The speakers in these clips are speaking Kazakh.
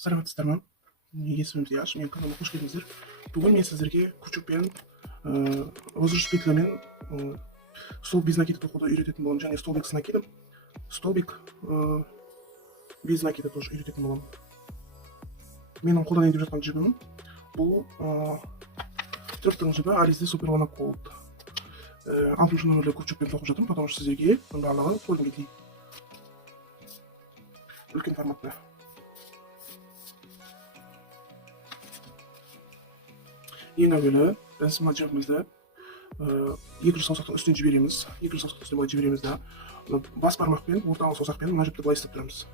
Саламатсыздар ма? Есімім Зияш, менің каналыма қош келдіңіздер. Бүгін мен сіздерге крючокпен розыгрыш петлямен столбик без накида тоқуды үйрететін боламын, және столбик с накидом, столбик без накида тоже үйрететін боламын. Менің қолданайын деп жатқан жібім бұл трюктің жібі Alize Super One Gold. 6 нөмірлі крючокпен тоқып жатырмын, потому что сіздерге барлығы көргім келді. Үлкен форматта. Ең әуелі біз мына жібімізді 200 саусақтың үстіне жібереміз. 200 саусақтың үстіне былай жібереміз да, бас бармақпен, ортаңғы саусақпен мына жіпті былай ұстап тұрамыз.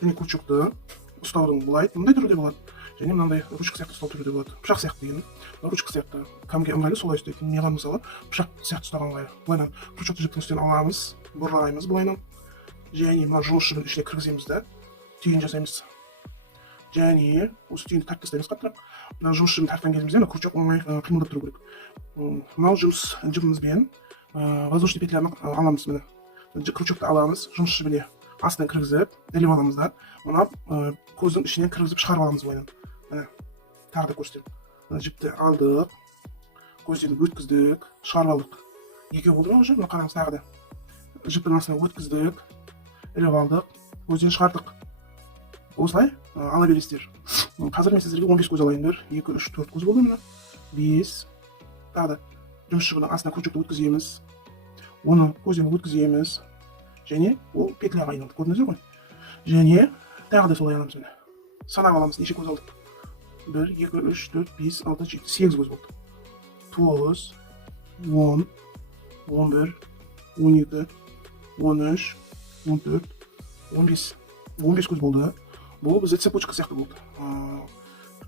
Және крючокты ұстаудың былай мындай түрде болады, және мынандай ручка сияқты ұстау түрде болады. Пышақ сияқты деген. Ручка сияқты кімге ыңғайлы солай ұстайтын. Маған мысалы пышақ сияқты ұстаған ыңғайлы. Былайдан крючокты жіптің үстінен аламыз, бұраймыз былайынан. Және мына жұмыс жібін ішіне кіргіземіз да, түйін жасаймыз. Және осы түйінді тартып тастаймыз қаттырақ. Мына жұмыс жібін тартқан кезімізде крючок оңай қимылдап тұру керек. Мынау жұмыс жібімізбен воздушный петляны аламыз. Міне крючокты аламыз, жұмыс жібіне астынан кіргізіп, іліп аламыз да. Мына көздің ішінен кіргізіп шығарып аламыз былайынан. Міне тағы да көрсетемін. Жіпті алдық, көзден өткіздік, шығарып алдық. Екеу болды ма уже? Мына қараңыз тағы да. Жіптің астынан өткіздік, іліп алдық, көзден шығардық. Осылай ала бересіздер. Қазір мен сіздерге 15 көз алайын. 1, 2, 3, 4 көз болды міне. 5. Тағы да жұмыс жібінің астына крючокты өткіземіз. Оны көзден өткіземіз. Және ол петляға айналды. Көрдіңіздер ғой? Және тағы да солай аламыз міне. Санап аламыз, неше көз алдық? 1, 2, 3, 4, 5, 6, 7, 8 көз болды. 9, 10, 11, 12, 13, 14, 15. 15 көз болды. Бұл бізде цепочка сияқты болды.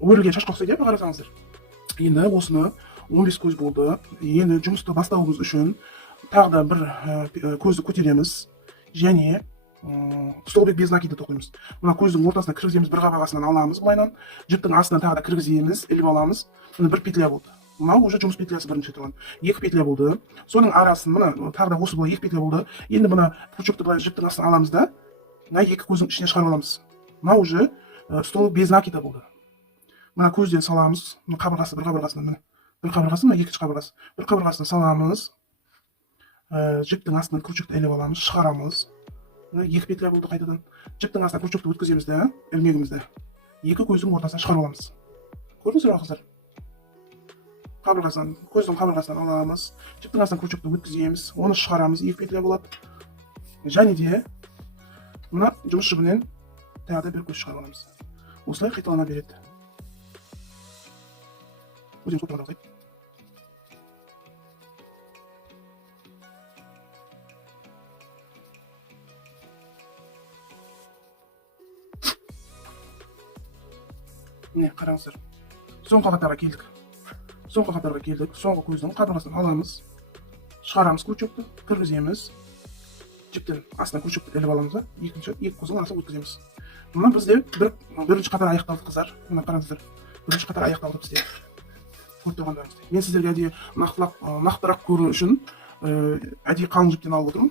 Өрілген шашқа ұқсайды, қарасаңыздар. Енді осыны 15 көз болды. Енді жұмысты бастауымыз үшін тағы да бір көзді көтереміз. Және столбик без накида тоқимыз. Мына көздің ортасына кіргіземіз, бір қабырғасынан аламыз былайынан. Жіптің астына тағы да кіргіземіз, іліп аламыз. Міне бір петля болды. Мынау уже жұмыс петлясы бірінші тұрған. 2 петля болды. Соның арасын мына тағы да осы былай 2 петля болды. Енді мына крючокты былай жіптің астына аламыз да, мына 2 көздің ішіне шығарып аламыз. Мына уже столбик без накида болды. Мына көзден саламыз, мына қабырғасы, бір қабырғасынан міне. Бір қабырғасы, мына екінші қабырғасы. Бір қабырғасына саламыз. Жіптің астынан крючокты іліп аламыз, шығарамыз. Мына 2 петля болды қайтадан. Жіптің астына крючокты өткіземіз де, ілмегімізді 2 көздің ортасына шығарып аламыз. Көрдіңіздер ме қыздар? Қабырғасынан, көздің қабырғасынан аламыз. Жіптің астынан крючокты өткіземіз, оны шығарамыз, 2 петля болады. Және де мына жұмыс жібінен тағы да бір көз шығарып аламыз. Осылай қайталана береді. Өзім соттан алғайды. Міне қараңыздар. Соңғы қатарға келдік. Соңғы көздің қабырғасынан аламыз. Шығарамыз крючокты, кіргіземіз. Жіптен астына крючокты іліп аламыз да, екі көздің арасына өткіземіз. Мына бізде бірінші қатар аяқталды қыздар. Мына қараңыздар. Бірінші қатар аяқталды бізде. Көріп мен сіздерге әдейі нақтырақ көру үшін әдейі қалың жіптен алып отырмын.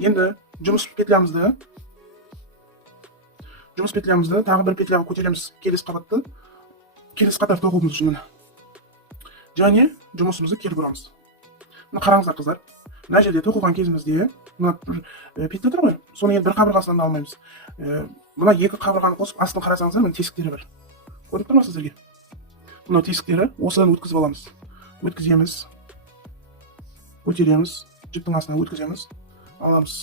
Енді жұмыс петлямызды тағы бір петляға көтереміз, келесі қатар тоқуымыз үшін міне. Және жұмысымызды кері бұрамыз. Мына қараңыздар қыздар. Мына жерде тоқылған кезімізде мына петля тұр ғой, соны енді бір қабырғасынан да алмаймыз. Мына 2 қабырғаны қосып астын қарасаңыздар, міне тесіктері бар. Көрініп тұр ма сіздерге? Мына тесіктері осыдан өткізіп аламыз. Өткіземіз, көтереміз, жіптің астына өткіземіз, аламыз.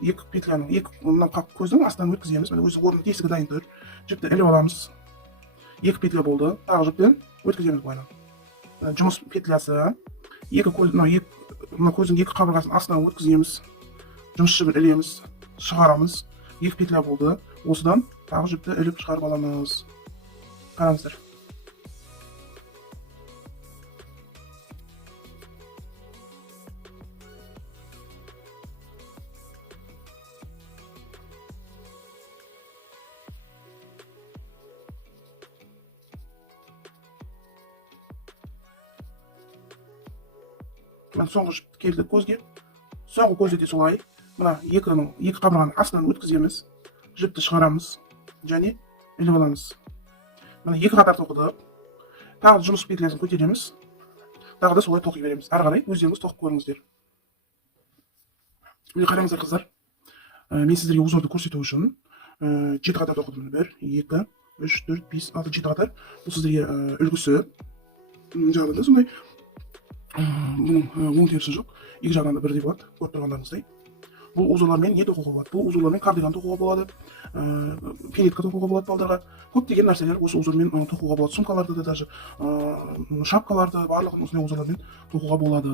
2 петляның, мына көздің астынан өткіземіз, міне өзі орны тесігі дайын тұр. Жіпті іліп аламыз. 2 петля болды, тағы жіптен өткіземіз былайынан. Жұмыс петлясы, мына көздің 2 қабырғасын астынан өткіземіз. Жұмыс жібін ілеміз, шығарамыз. 2 петля болды, осыдан тағы жіпті іліп шығарып аламыз. Қараңыздар. Соңғы жіп келді көзге. Соңғы көзде де солай. Мына екі қабырғаның астынан өткіземіз. Жіпті шығарамыз. және іліп аламыз. Міне 2 қатар тоқыдық. Тағы жұмыс петлесін көтереміз. Тағы да солай тоқи береміз. Ары қарай өздеріңіз тоқып көріңіздер. Міне қараңыздар қыздар. Мен сіздерге узорды көрсету үшін 7 қатар тоқыдым. 1, 2, 3, 4, 5, 6, 7 қатар. Бұл сіздерге үлгісі. Жағында сондай. Бұның оң терісі жоқ. Екі жағынан да бірдей болады. Көріп тұрғандарыңыздай. Бұл узорлармен не тоқуға болады? Бұл узорлармен кардиган тоқуға болады. Пилетка тоқуға болады балдарға. Көптеген нәрселер осы узормен тоқуға болады. Сумкаларды да даже шапкаларды барлығын осындай узорлармен тоқуға болады.